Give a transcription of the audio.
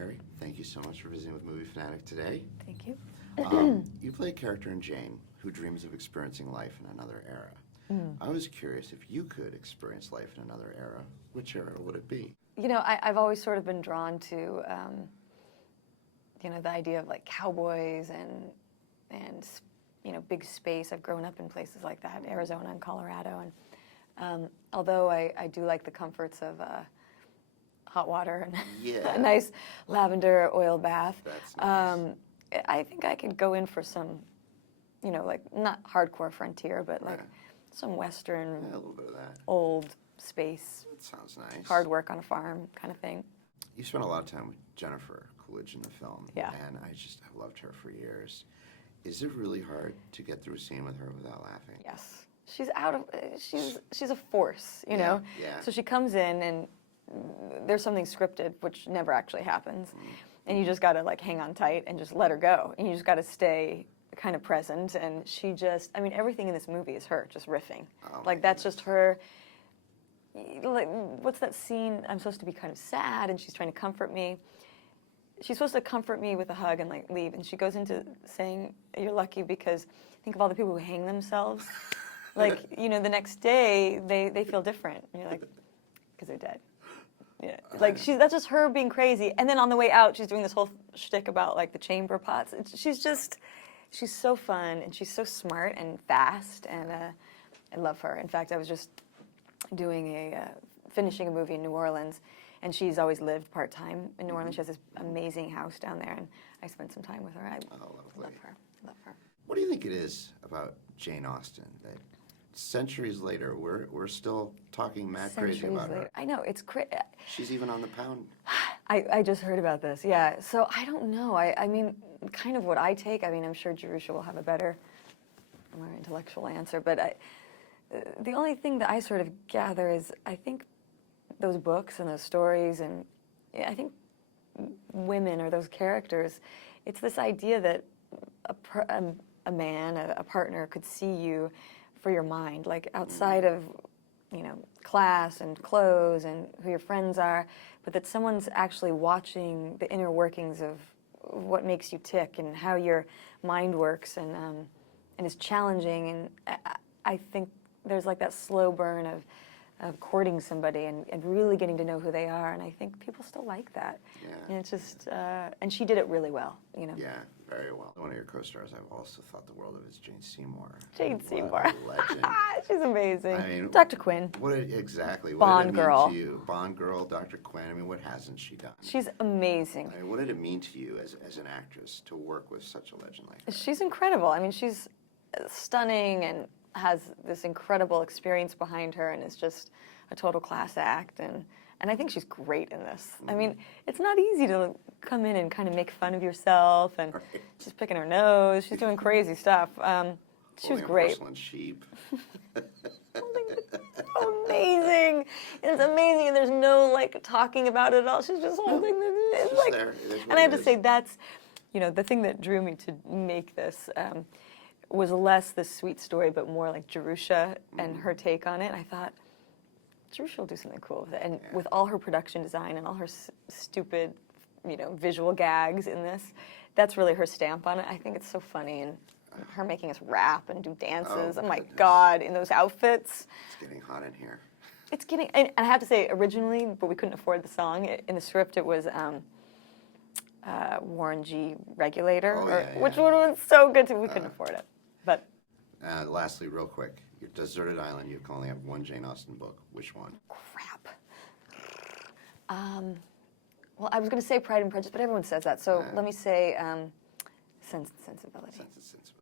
Keri, thank you so much for visiting with Movie Fanatic today. Thank you. You play a character in Jane who dreams of experiencing life in another era. I was curious, if you could experience life in another era, which era would it be? You know, I've always sort of been drawn to, you know, the idea of like cowboys and you know, big space. I've grown up in places like that, Arizona and Colorado, and although I do like the comforts of hot water and Yeah. a nice lavender oil bath, That's nice. I think I could go in for some, you know, like not hardcore frontier, but like some Western, Yeah, a little bit of that. old space, That sounds nice. hard work on a farm kind of thing. You spent a lot of time with Jennifer Coolidge in the film. Yeah. And I've loved her for years. Is it really hard to get through a scene with her without laughing? Yes, she's a force, you know. Yeah. So she comes in and there's something scripted, which never actually happens, and you just gotta like hang on tight and just let her go, and you just gotta stay kind of present. And she just, I mean, everything in this movie is her just riffing. Oh, like that's just her. Like, what's that scene? I'm supposed to be kind of sad, and she's trying to comfort me. She's supposed to comfort me with a hug and like leave, and she goes into saying, "You're lucky because think of all the people who hang themselves. Like, you know, the next day they feel different." And you're like, because they're dead. Yeah, like that's just her being crazy. And then on the way out, she's doing this whole shtick about like the chamber pots. She's so fun, and she's so smart and fast, and I love her. In fact, I was just doing finishing a movie in New Orleans, and she's always lived part-time in New Orleans. She has this amazing house down there, and I spent some time with her. I love her. Love her. What do you think it is about Jane Austen that centuries later we're still talking mad crazy about her? I know, it's crazy. She's even on the pound. I just heard about this, yeah. So I don't know. I mean, kind of what I take, I mean, I'm sure Jerusha will have a better, more intellectual answer, but the only thing that I sort of gather is I think those books and those stories, and I think women or those characters, it's this idea that a man, a partner could see you for your mind, like outside of, you know, class and clothes and who your friends are, but that someone's actually watching the inner workings of what makes you tick and how your mind works, and is challenging. And I think there's like that slow burn of courting somebody and really getting to know who they are, and I think people still like that. Yeah. And it's just, and she did it really well, you know. Yeah, very well. One of your co-stars I've also thought the world of is Jane Seymour. Jane Seymour. What a legend. She's amazing. I mean, Dr. Quinn. Exactly. What Bond did it mean girl. to you? Bond girl, Dr. Quinn. I mean, what hasn't she done? She's amazing. I mean, what did it mean to you as an actress to work with such a legend like her? She's incredible. I mean, she's stunning and has this incredible experience behind her, and is just a total class act. And I think she's great in this. I mean, it's not easy to come in and kind of make fun of yourself, and she's picking her nose. She's doing crazy stuff. She was Holding a great. porcelain sheep. Amazing. It's amazing, and there's no like talking about it at all. She's just holding it's like, there. It is what and I have it to is. say that's, you know, the thing that drew me to make this was less the sweet story, but more like Jerusha and her take on it. I thought Jerusha will do something cool with it, and with all her production design and all her stupid, you know, visual gags in this, that's really her stamp on it. I think it's so funny, and her making us rap and do dances. Oh my goodness. God, in those outfits. It's getting hot in here. It's getting, and I have to say, originally, but we couldn't afford the song. In the script, it was Warren G. Regulator, which would have been so good too. We couldn't afford it. But Lastly, real quick, your deserted island. You can only have one Jane Austen book. Which one? crap. Well, I was going to say Pride and Prejudice, but everyone says that. So let me say Sense and Sensibility. Sense and Sensibility.